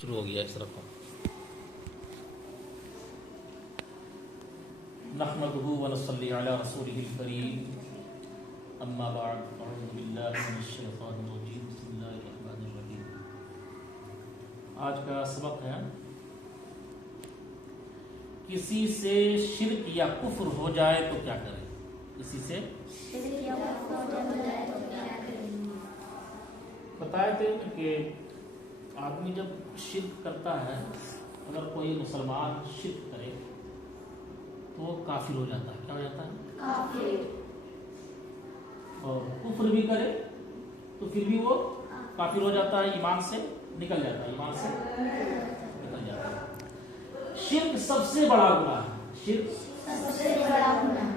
شروع ہو گیا اس طرف نحمده ونصلي على رسوله الكريم اما بعد اعوذ باللہ من الشیطان الرجیم بسم اللہ الرحمن الرحیم۔ آج کا سبق ہے کسی سے شرک یا کفر ہو جائے تو کیا کریں۔ کسی سے بتائے تھے کہ آدمی جب شرک کرتا ہے، اگر کوئی مسلمان شرک کرے تو وہ کافر ہو جاتا ہے۔ کیا ہو جاتا ہے؟ کافر۔ اور کفر بھی کرے تو پھر بھی وہ کافر ہو جاتا ہے، ایمان سے نکل جاتا ہے، ایمان سے نکل جاتا ہے۔ شرک سب سے بڑا گناہ ہے۔ شرک سب سے بڑا گناہ ہے۔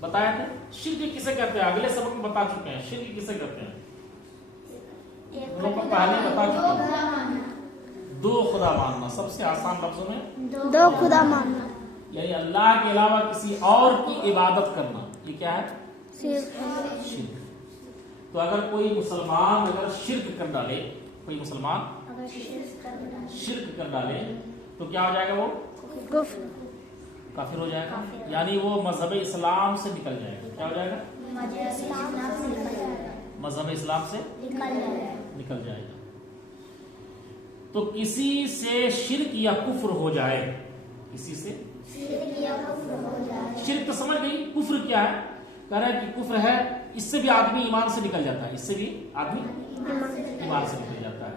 بتایا تھا شرک کسے کہتے ہیں، اگلے سبق میں بتا چکے ہیں شرک کسے کہتے ہیں، پہلے بتا چکے ہیں۔ دو خدا ماننا، سب سے آسان لفظوں میں دو خدا ماننا، یعنی اللہ کے علاوہ کسی اور کی عبادت کرنا، یہ کیا ہے؟ شرک۔ تو اگر کوئی مسلمان اگر شرک کر ڈالے، کوئی مسلمان شرک کر ڈالے تو کیا ہو جائے گا؟ وہ کفر، کافر ہو جائے گا، یعنی وہ مذہب اسلام سے نکل جائے گا۔ کیا ہو جائے گا؟ مذہب اسلام سے نکل جائے گا۔ تو کسی سے شرک یا کفر ہو جائے، کسی سے شرک تو سمجھ گئی، کفر کیا ہے؟ کہہ رہا ہے کہ کفر ہے اس سے بھی آدمی ایمان سے نکل جاتا ہے، اس سے بھی آدمی ایمان سے نکل جاتا ہے۔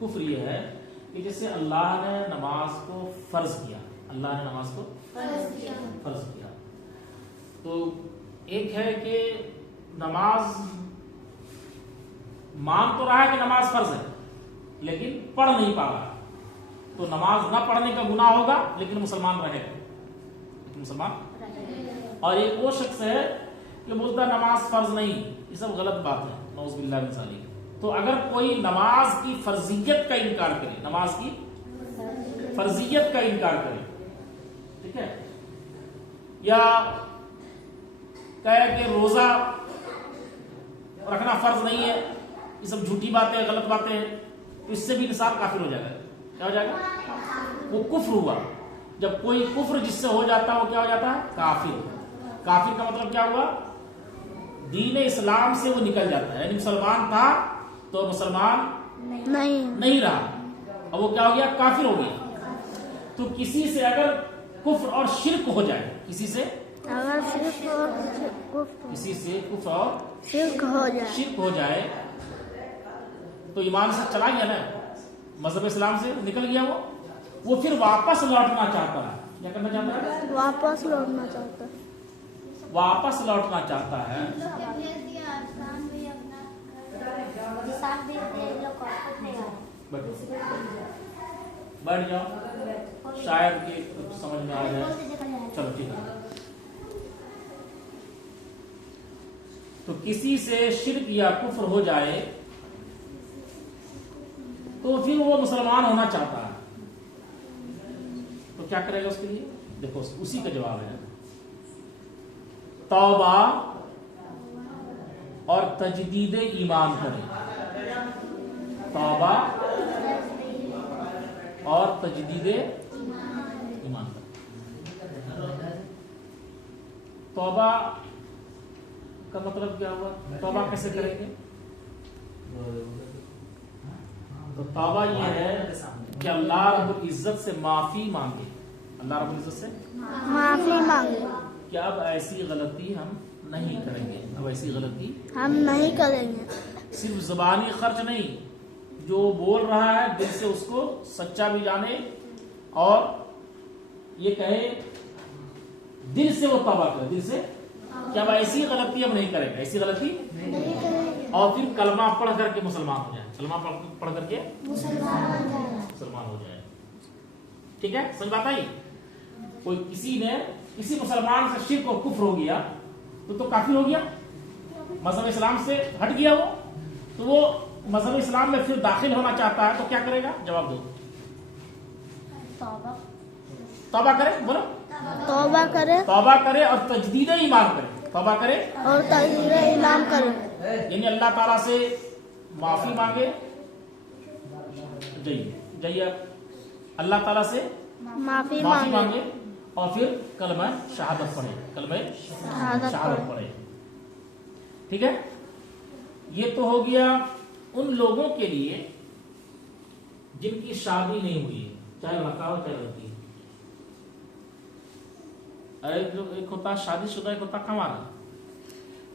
کفر یہ ہے کہ جیسے اللہ نے نماز کو فرض کیا، اللہ نے نماز کو فرض کیا، تو ایک ہے کہ نماز مان تو رہا ہے کہ نماز فرض ہے لیکن پڑھ نہیں پا رہا، تو نماز نہ پڑھنے کا گناہ ہوگا لیکن مسلمان رہے گا، مسلمان۔ اور ایک وہ شخص ہے کہ بولتا نماز فرض نہیں، یہ سب غلط بات ہے، نعوذ باللہ من ذالک۔ تو اگر کوئی نماز کی فرضیت کا انکار کرے، نماز کی فرضیت کا انکار کرے، ٹھیک ہے، یا کہے کہ روزہ رکھنا فرض نہیں ہے، یہ سب جھوٹی باتیں، غلط باتیں ہیں، تو اس سے بھی انسان کافر ہو جائے گا۔ کیا ہو جائے گا؟ وہ کفر ہوا۔ جب کوئی کفر جس سے ہو جاتا ہے وہ کیا ہو جاتا ہے؟ کافر۔ کافر کا مطلب کیا ہوا؟ دین اسلام سے وہ نکل جاتا ہے، یعنی مسلمان تھا تو مسلمان نہیں رہا، اب وہ کیا ہو گیا؟ کافر ہو گیا۔ تو کسی سے اگر کفر اور شرک ہو جائے، کسی سے اگر کسی سے کفر اور شرک ہو جائے تو ایمان سے چلا گیا نا، مذہب اسلام سے نکل گیا، وہ پھر واپس لوٹنا چاہتا ہے۔ کیا کرنا چاہتا ہے؟ واپس لوٹنا چاہتا ہے۔ واپس لوٹنا چاہتا ہے۔ بیٹھ جاؤ، شاید کہ سمجھ میں آ جائے۔ چلو ٹھیک ہے۔ تو کسی سے شرک یا کفر ہو جائے تو پھر وہ مسلمان ہونا چاہتا ہے، تو کیا کرے گا اس کے لیے؟ دیکھو اسی کا جواب ہے توبہ اور تجدید ایمان کرے۔ توبہ اور تجدید ایمان کرے۔ توبہ کا مطلب کیا ہوا؟ توبہ کیسے کریں گے؟ تو توبہ یہ ہے کہ اللہ رب العزت سے معافی مانگے، اللہ رب العزت سے معافی مانگے کہ اب ایسی غلطی ہم نہیں کریں گے، اب ایسی غلطی ہم نہیں کریں گے۔ صرف زبانی خرچ نہیں، جو بول رہا ہے دل سے اس کو سچا بھی جانے اور یہ کہے دل سے وہ توبہ کرے، دل سے کہ اب ایسی غلطی ہم نہیں کریں گے، ایسی غلطی اور پھر کلمہ پڑھ کر کے مسلمان ہو جائے، کلمہ پڑھ کر کے مسلمان ہو جائے۔ ٹھیک ہے، سمجھ بات آئی؟ کوئی کسی مسلمان سے شرک اور کفر ہو گیا تو کافر ہو گیا، مذہب اسلام سے ہٹ گیا وہ، تو وہ مذہب اسلام میں پھر داخل ہونا چاہتا ہے تو کیا کرے گا؟ جواب دو۔ توبہ کرے، بولو توبہ کرے اور تجدید ایمان کرے۔ توبہ کرے اور تجدید ایمان کرے، یعنی اللہ تعالیٰ سے معافی مانگے जाइए अल्लाह ताला से माफी माफी मांगे मांगे और फिर कलमा शहादत पढ़े, कलमा शहादत पढ़े। ठीक है, ये तो हो गया उन लोगों के लिए जिनकी शादी नहीं हुई है, चाहे लड़का हो चाहे लड़की। एक होता शादीशुदा, एक होता कंवारा।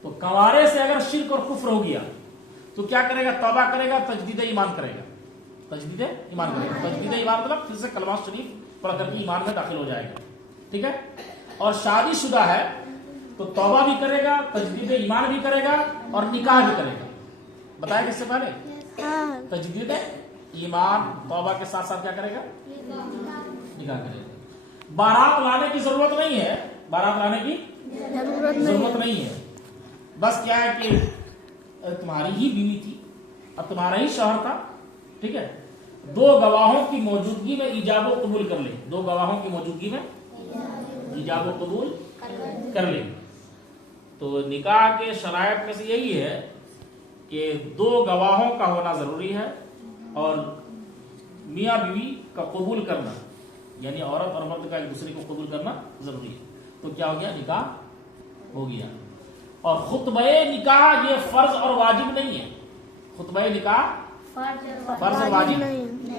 तो कंवारे से अगर शिर्क और कुफ्र हो गया तो क्या करेगा? तौबा करेगा, तजदीद ईमान करेगा, तजदीद ईमान करेगा। तजदीद ईमान मतलब फिर से कलमा शरीफ पढ़ करके ईमान में दाखिल हो जाएगा। ठीक है, और शादीशुदा है तो तौबा भी करेगा, तजदीद ईमान भी करेगा और निकाह भी करेगा। बताया किससे पहले? हाँ, तजदीद ईमान तौबा के साथ साथ क्या करेगा? निकाह करेगा। बारात लाने की जरूरत नहीं है, बारात लाने की जरूरत नहीं है। बस क्या है कि तुम्हारी ही बीवी थी और तुम्हारा ही शौहर था, ठीक है, दो गवाहों की मौजूदगी में ईजाब व कबूल कर ले, दो गवाहों की मौजूदगी में ईजाब व कबूल कर ले। तो निकाह के शरायत में से यही है कि दो गवाहों का होना जरूरी है और मियाँ बीवी का कबूल करना, यानी औरत और मर्द का एक दूसरे को कबूल करना जरूरी है। तो क्या हो गया? निकाह हो गया। और खुतबे निकाह ये फर्ज और वाजिब नहीं है। खुतबे निकाह फर्ज और वाजिब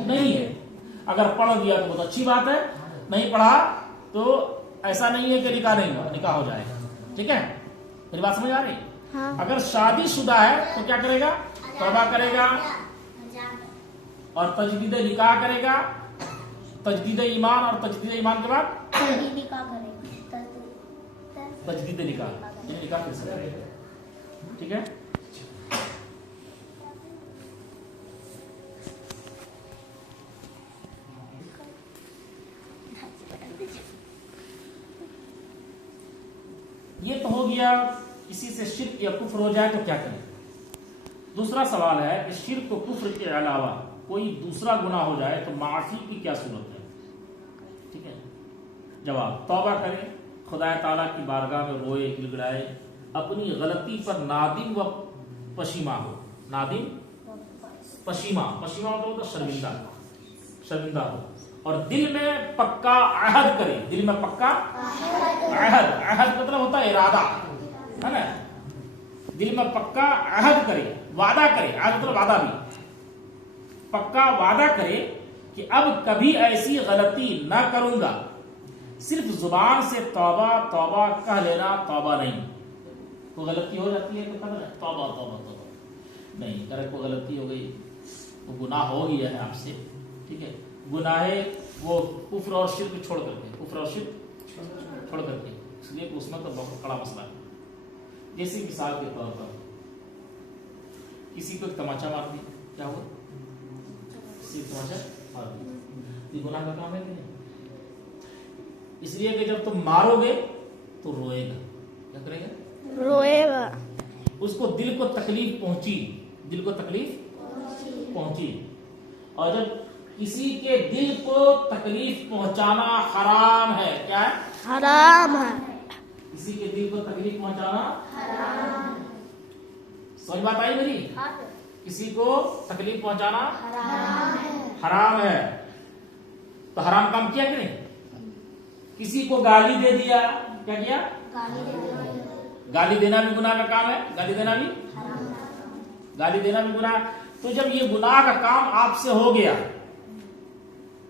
नहीं है। अगर पढ़ दिया तो बहुत अच्छी बात है, नहीं पढ़ा तो ऐसा नहीं है कि निकाह नहीं, निकाह हो जाएगा। ठीक है, मेरी बात समझ आ रही? हाँ। अगर शादीशुदा है तो क्या करेगा? तौबा करेगा और तजदीद निकाह करेगा, तजदीद ईमान, और तजदीद ईमान के बाद तजदीद निकाह, निकाह कैसे करेगा? ठीक है, ये तो हो गया किसी से शिर्क या कुफ्र हो जाए तो क्या करें। दूसरा सवाल है कि शिर्क और कुफ्र के अलावा कोई दूसरा गुनाह हो जाए तो माफी की क्या सूरत है? ठीक है, जवाब, तौबा करे, खुदा ताला की बारगाह में रोए गिड़गिड़ाए, अपनी गलती पर नादिम व पशीमा हो। नादिम पशीमा, पशीमा मतलब तो शर्मिंदा हो, और दिल में पक्का अहद करे। दिल में पक्का अहद मतलब होता है इरादा, है ना? दिल में पक्का अहद करे, वादा करे। अहद मतलब वादा भी, पक्का वादा करे कि अब कभी ऐसी गलती ना करूंगा। सिर्फ जुबान से तौबा तौबा कह लेना तौबा नहीं। कोई गलती हो जाती है तो कह रहे तौबा तौबा तौबा नहीं करे। कोई गलती हो गई तो गुनाह हो गया है आपसे, ठीक है, गुनाहे वो कुफ्र और शिर्क छोड़ करके, कुफ्र और शिर्क छोड़ करके, इसलिए उसमें तो बहुत बड़ा मसला है। जैसे मिसाल के तौर पर किसी को तमाचा मार दी, क्या हुआ? तमाचा मार दी, ये गुनाह का काम है कि नहीं? इसलिए कि जब तुम मारोगे तो रोएगा। क्या करेगा? रोएगा। उसको दिल को तकलीफ पहुंची, दिल को तकलीफ पहुंची, और जब किसी के दिल को तकलीफ पहुंचाना हराम है, क्या है? हराम है। किसी के दिल को तकलीफ पहुंचाना हराम। समझ बात आई मेरी? किसी को तकलीफ पहुंचाना हराम है। तो हराम काम किया कि नहीं? किसी को गाली दे दिया, क्या किया? गाली देना भी गुनाह का काम है। गाली देना भी गुनाह। तो जब ये गुनाह का काम आपसे हो गया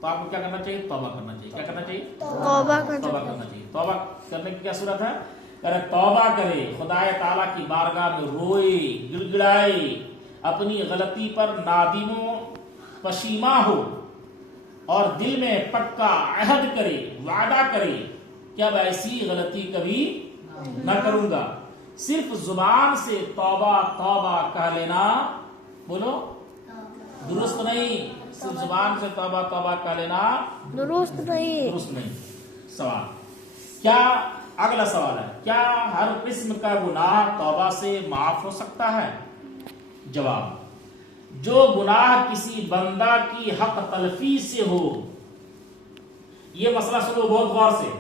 तो आपको क्या करना चाहिए? तौबा करना चाहिए। क्या करना चाहिए? तौबा करना चाहिए। तौबा करने की क्या सूरत है? अरे तौबा करे, खुदाए ताला की बारगाह में रोए गिड़गिड़ाए, अपनी गलती पर नादिमो पशीमा हो, और दिल में पक्का अहद करे, वादा करे कि अब ऐसी गलती कभी न करूंगा। सिर्फ जुबान से तौबा तौबा कह लेना, बोलो, दुरुस्त नहीं। सिर्फ जुबान से तौबा तौबा कह लेना दुरुस्त नहीं। सवाल क्या? अगला सवाल है, क्या हर किस्म का गुनाह तौबा से माफ हो सकता है? जवाब, जो गुनाह किसी बंदा की हक तलफी से हो, ये मसला सुनो बहुत गौर से,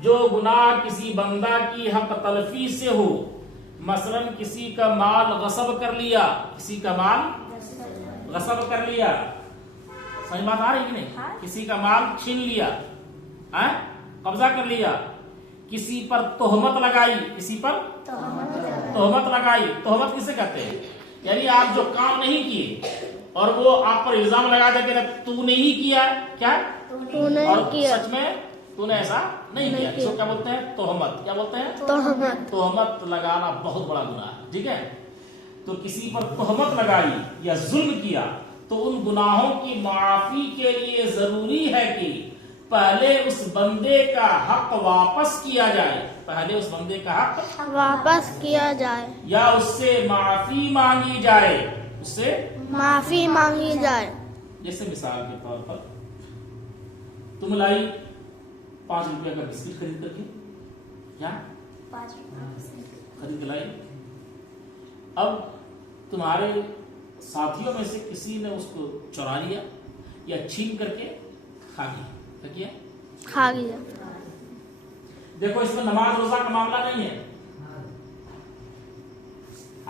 जो गुनाह किसी बंदा की हक तलफी से हो, मसलन किसी का माल गसब कर लिया, किसी का माल गसब कर लिया, समझ बात आ रही कि नहीं? किसी का माल छीन लिया, कब्जा कर लिया, किसी पर तोहमत लगाई, किसी पर तोहमत लगाई। तोहमत किसे कहते हैं? यानी आप जो काम नहीं किए और वो आप पर इल्जाम लगा देते हैं तूने ही किया, क्या तूने और किया, सच में तूने ऐसा नहीं किया। इसको क्या बोलते हैं? तोहमत। क्या बोलते हैं? तोहमत। तोहमत लगाना बहुत बड़ा गुनाह है, ठीक है? तो किसी पर तोहमत लगाई या जुल्म किया तो उन गुनाहों की माफी के लिए जरूरी है कि पहले उस बंदे का हक वापस किया जाए, पहले उस बंदे का हक वापस किया जाए या उससे माफी मांगी जाए, उससे माफी मांगी जाए। जैसे मिसाल के तौर पर तुम लाई 5 रुपया का बिस्किट खरीद करके, क्या खरीद के लाई, अब तुम्हारे साथियों में से किसी ने उसको चुरा लिया या छीन करके खा लिया, क्या किया? खा गया। देखो इसमें नमाज रोजा का मामला नहीं है,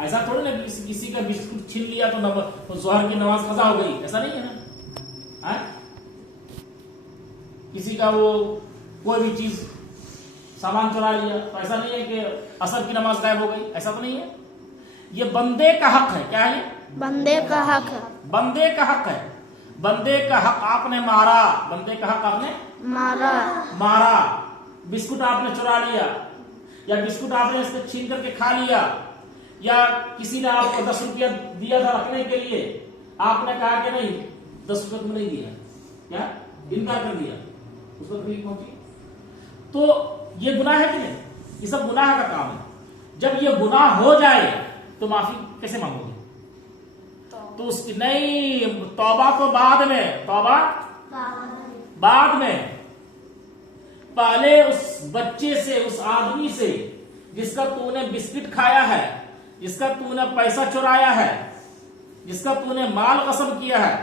ऐसा थोड़ी ना किसी का बिस्कुट छीन लिया तो जोहर की नमाज कज़ा हो गई, ऐसा नहीं है ना। किसी का वो कोई भी चीज सामान चुरा लिया तो ऐसा नहीं है कि असर की नमाज गायब हो गई, ऐसा तो नहीं है। ये बंदे का हक है, क्या है? बंदे का हक है, बंदे का हक है। बंदे का हक आपने मारा, बंदे का हक आपने मारा, बिस्कुट आपने चुरा लिया या बिस्कुट आपने इससे छीन करके खा लिया या किसी ने आपको 10 रुपया दिया था रखने के लिए, आपने कहा कि नहीं 10 रुपया तुमने नहीं दिया, क्या इनकार कर दिया, उस पर तकलीफ पहुंची, तो ये गुनाह है कि नहीं? ये सब गुनाह का काम है। जब ये गुनाह हो जाए तो माफी कैसे मांगोगे? तो उसकी नहीं, तौबा तो बाद में, तौबा बाद में। पहले उस बच्चे से, उस आदमी से जिसका तूने बिस्किट खाया है, जिसका तूने पैसा चुराया है, जिसका तूने माल गसब किया है,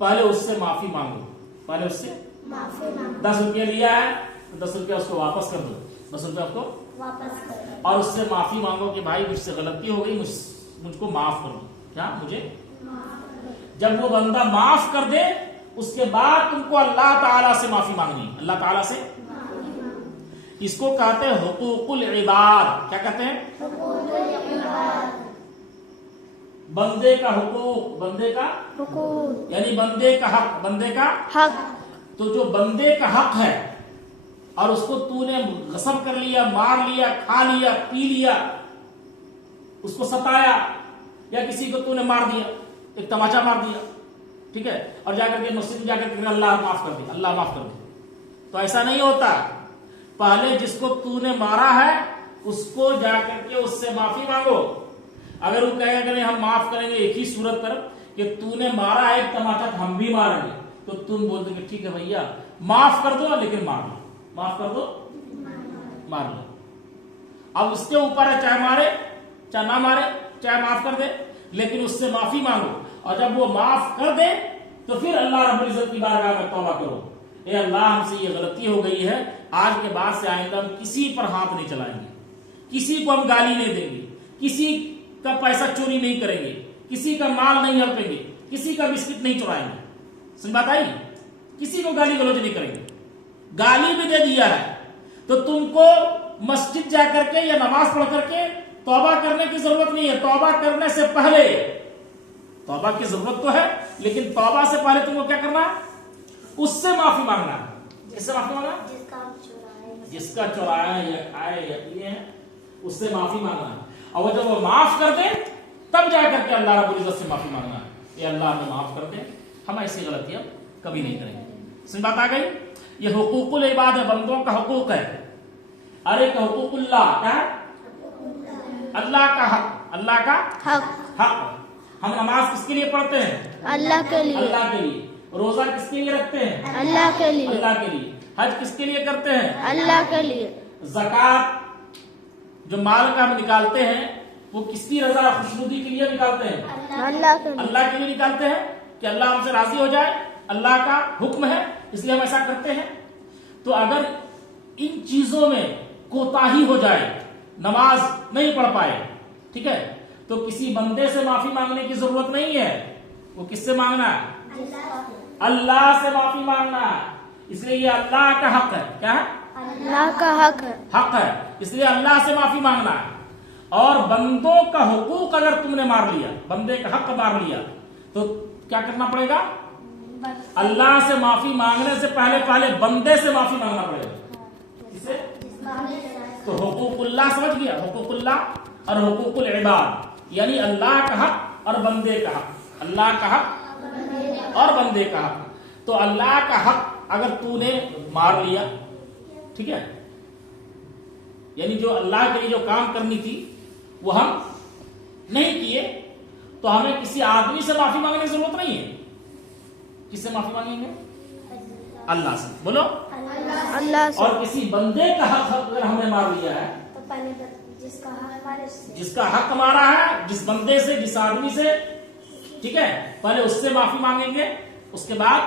पहले उससे माफी मांगो। पहले उससे 10 रुपया लिया है तो 10 रुपया उसको वापस कर दो, 10 रुपया उसको वापस कर, और उससे माफी मांगो कि भाई मुझसे गलती हो गई, मुझको माफ कर दो, क्या मुझे। जब वो बंदा माफ कर दे उसके बाद तुमको अल्लाह ताला से माफी मांगनी, अल्लाह ताला से। इसको कहते हैं हुकूकुल इबाद। क्या कहते हैं? बंदे का हुकूक, बंदे का हुकूक, यानी बंदे का हक, बंदे का हक। तो जो बंदे का हक है और उसको तूने गसब कर लिया, मार लिया, खा लिया, पी लिया, उसको सताया या किसी को तूने मार दिया, एक तमाचा मार दिया, ठीक है, और जाकर के मस्जिद में जाकर के अल्लाह माफ कर दे, अल्लाह माफ कर दे, तो ऐसा नहीं होता। पहले जिसको तूने मारा है उसको जाकर के उससे माफी मांगो। अगर वो कहेगा कि नहीं हम माफ करेंगे एक ही सूरत पर कि तूने मारा एक तमाचा तो हम भी मारेंगे, तो तुम बोल दोगे ठीक है भैया माफ कर दो, लेकिन मार लो, माफ कर दो, मार लो। अब उसके ऊपर है, चाहे मारे चाहे ना मारे, चाहे माफ कर दे, लेकिन उससे माफी मांगो। और जब वो माफ कर दे तो फिर अल्लाह रब्बुल इज्जत की बारगाह में तौबा करो, ए अल्लाह हमसे ये गलती हो गई है, आज के बाद से आइंदा हम किसी पर हाथ नहीं चलाएंगे, किसी को हम गाली नहीं देंगे, किसी का पैसा चोरी नहीं करेंगे, किसी का माल नहीं हड़पेंगे, किसी का बिस्किट नहीं चुराएंगे। समझ बात आई? किसी को गाली गलौज नहीं करेंगे। गाली भी दे दिया है तो तुमको मस्जिद जाकर के या नमाज पढ़ करके तौबा करने की जरूरत नहीं है। तौबा करने से पहले, तौबा की जरूरत तो है लेकिन तौबा से पहले तुमको क्या करना है? उससे माफी मांगना है। किससे माफी मांगना? जिसका चुराया या खाए या पिए है उससे माफी मांगना है। और जब वो माफ कर दे तब जाकर के अल्लाह रब्बुल इज्जत से माफी मांगना है, ये अल्लाह हमें माफ कर दे, हम ऐसी गलतियां कभी नहीं करेंगे। समझ बात आ गई? ये हुकूकुल इबाद है, बंदों का हुकूक है। अरे का हुकूकुल्लाह, क्या है? अल्लाह का हक, अल्लाह का हक। हम नमाज किसके लिए पढ़ते हैं? अल्लाह के लिए, अल्लाह के लिए। रोजा किसके लिए रखते हैं? अल्लाह के लिए, अल्लाह के लिए। हज किसके लिए करते हैं? अल्लाह के लिए। ज़कात जो माल का हम निकालते हैं वो किसकी रजा खुशनुदी के लिए निकालते हैं? अल्लाह के लिए, अल्लाह के लिए निकालते हैं कि अल्लाह हमसे राजी हो जाए, अल्लाह का हुक्म है इसलिए हम ऐसा करते हैं। तो अगर इन चीजों में कोताही हो जाए, नमाज नहीं पढ़ पाए, ठीक है, तो किसी बंदे से माफी मांगने की जरूरत नहीं है। वो किससे मांगना है? अल्लाह से माफी मांगना है। इसलिए ये अल्लाह का हक है। क्या है? अल्लाह का हक है। हक है, इसलिए अल्लाह से माफी मांगना है। और बंदों का हुकूक अगर तुमने मार लिया, बंदे का हक मार लिया, तो क्या करना पड़ेगा? अल्लाह से माफी मांगने से पहले पहले बंदे से माफी मांगना पड़ेगा। किससे? तो हुकूकुल्लाह समझ गया, हुकूकुल्लाह और हुकूकुल इबाद, यानी अल्लाह का हक और बंदे का हक, अल्लाह का हक और बंदे का हक। तो अल्लाह का हक अगर तूने मार लिया, ठीक है, यानी जो अल्लाह के लिए जो काम करनी थी वो हम नहीं किए, तो हमें किसी आदमी से माफी मांगने की जरूरत नहीं है। किससे माफी मांगेंगे? अल्लाह से। बोलो अल्लाह से। और किसी बंदे का हक अगर हमने मार लिया है, तो पहले जिसका हक हमारा है, जिस बंदे से, जिस आदमी से, ठीक है, पहले उससे माफी मांगेंगे, उसके बाद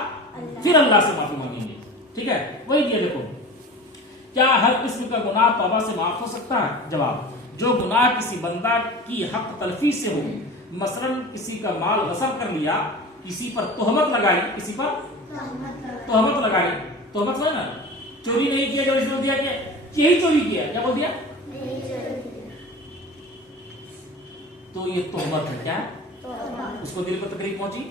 फिर अल्लाह से माफी मांगेंगे। ठीक है, वही दिया। देखो, क्या हर किस्म का गुनाह तौबा से माफ हो सकता है? जवाब, जो गुनाह किसी बंदा की हक तलफी से हो, मसलन किसी का माल गसब कर लिया, किसी पर तोहमत लगाई, किसी पर तोहमत लगाई, तोहमत है ना, चोरी नहीं किया, जो इसमें दिया कि यही चोरी किया, क्या बोल दिया? तो ये तोहमत है। क्या? उसको दिल पर तकलीफ पहुंची,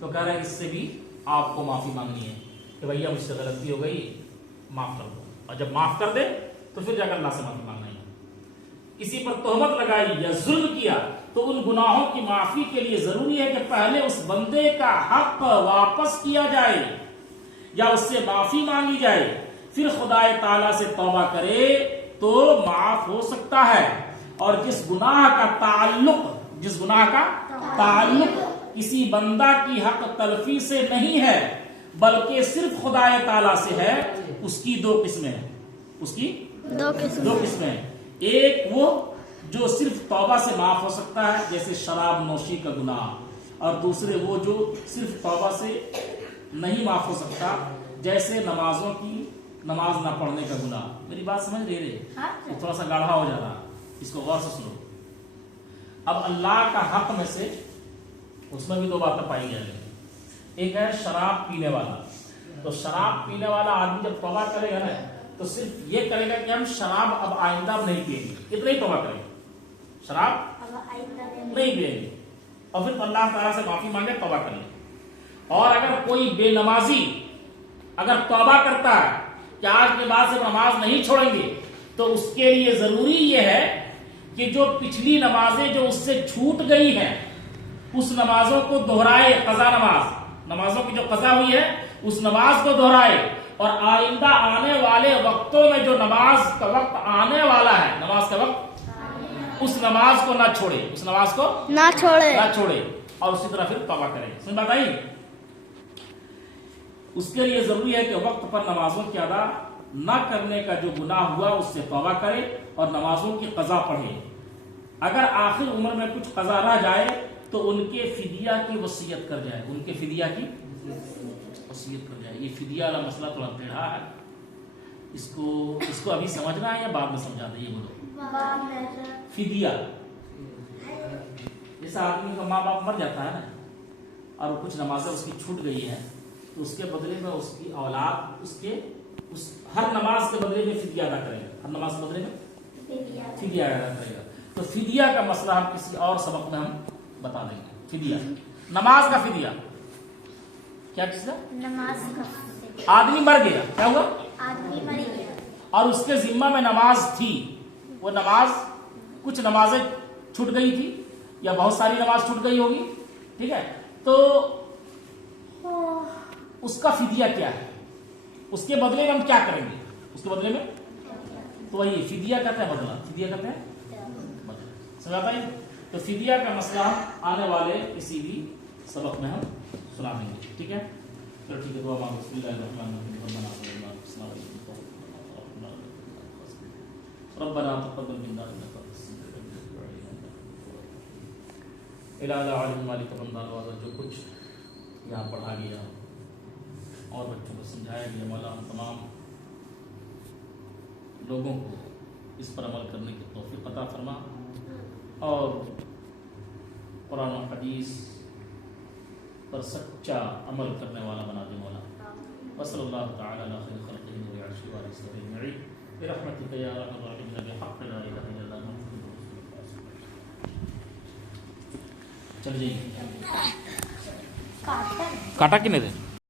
तो कह रहा है इससे भी आपको माफी मांगनी है कि भैया मुझसे गलती हो गई, माफ कर दो। और जब माफ कर दे तो फिर जाकर अल्लाह से माफी मांगना है। किसी पर तोहमत लगाई या जुल्म किया, तो उन गुनाहों की माफी के लिए जरूरी है कि पहले उस बंदे का हक वापस किया जाए या उससे माफी मांगी जाए, फिर खुदाए ताला से तौबा करे तो माफ हो सकता है। और जिस गुनाह का ताल्लुक किसी बंदा की हक तलफी से नहीं है, बल्कि सिर्फ खुदाए ताला से है, उसकी दो किस्में हैं। उसकी दो किस्में हैं। एक वो जो सिर्फ तौबा से माफ हो सकता है, जैसे शराब नोशी का गुनाह, और दूसरे वो जो सिर्फ तौबा से नहीं माफ हो सकता, जैसे नमाज ना पढ़ने का गुनाह। मेरी बात समझ रहे? तो थोड़ा सा गाढ़ा हो जा रहा, इसको गौर से सुनो। अब अल्लाह का हक में से उसमें भी दो बातें पाई जाएंगी। एक है शराब पीने वाला। तो शराब पीने वाला आदमी जब तौबा करेगा ना, तो सिर्फ ये करेगा कि हम शराब अब आइंदा नहीं पिएंगे, इतना ही तौबा करेंगे, शराब नहीं पिएंगे, और फिर अल्लाह ताला से माफी मांगे, तौबा कर ले। और अगर कोई बेनमाजी अगर तौबा करता है कि आज के बाद से नमाज नहीं छोड़ेंगे, तो उसके लिए जरूरी यह है कि जो पिछली नमाजें जो उससे छूट गई हैं, उस नमाजों को दोहराए। कज़ा नमाजों की जो कज़ा हुई है, उस नमाज को दोहराए, और आइंदा आने वाले वक्तों में जो नमाज का वक्त आने वाला है, नमाज का वक्त, उस नमाज को ना छोड़े, उस नमाज को ना छोड़े, और उसी तरह फिर तौबा करे। समझ बात आई? उसके लिए जरूरी है कि वक्त पर नमाजों की अदा न करने का जो गुनाह हुआ उससे तौबा करे और नमाजों की कज़ा पढ़े। अगर आखिर उम्र में कुछ कज़ा रह जाए तो उनके फिदिया की वसीयत कर जाए, उनके फिदिया की वसीयत कर जाए। ये फिदिया वाला मसला थोड़ा टेढ़ा है, इसको अभी समझना है या बाद में समझा दे? ये बोलो। फिदिया, जैसे आदमी का माँ बाप मर जाता है ना, और कुछ नमाजें उसकी छूट गई है, तो उसके बदले में उसकी औलाद हर नमाज के बदले में फिदिया अदा करेगा, हर नमाज के बदले में फिदिया अदा करेगा। तो फिदिया का मसला हम किसी और सबक में हम बता देंगे। फिदिया, नमाज का फिदिया क्या चीज है? नमाज का। आदमी मर गया, क्या हुआ? आदमी मर गया और उसके जिम्मा में नमाज थी, वो नमाज, कुछ नमाजें छूट गई थी या बहुत सारी नमाज छूट गई होगी, ठीक है, तो उसका फिदिया क्या है? उसके बदले में हम क्या करेंगे? उसके बदले में तो वही फिदिया कहते हैं, बदला। फिदिया कहते हैं बदला। समझाता है? तो फिदिया का मसला आने वाले किसी भी सबक में हम सुना देंगे। ठीक है, चलो ठीक है। दुआ मांगो। रब्बना तक़ब्बल मिन्ना इन्नका जो कुछ यहाँ पढ़ा गया और बच्चों को समझाया गया, मौला हम तमाम लोगों को इस पर अमल करने की तौफीक अता फरमा, और कुरान और हदीस پر سچا عمل کرنے والا بنا دے مولا. وصلی اللہ تعالی علی خیر خلقہ نور عرش و علی صحبہ اجمعین برحمتک یا ارحم الراحمین بحق لا الہ الا اللہ محمد رسول اللہ. چل جائیے. کاٹا کنے دے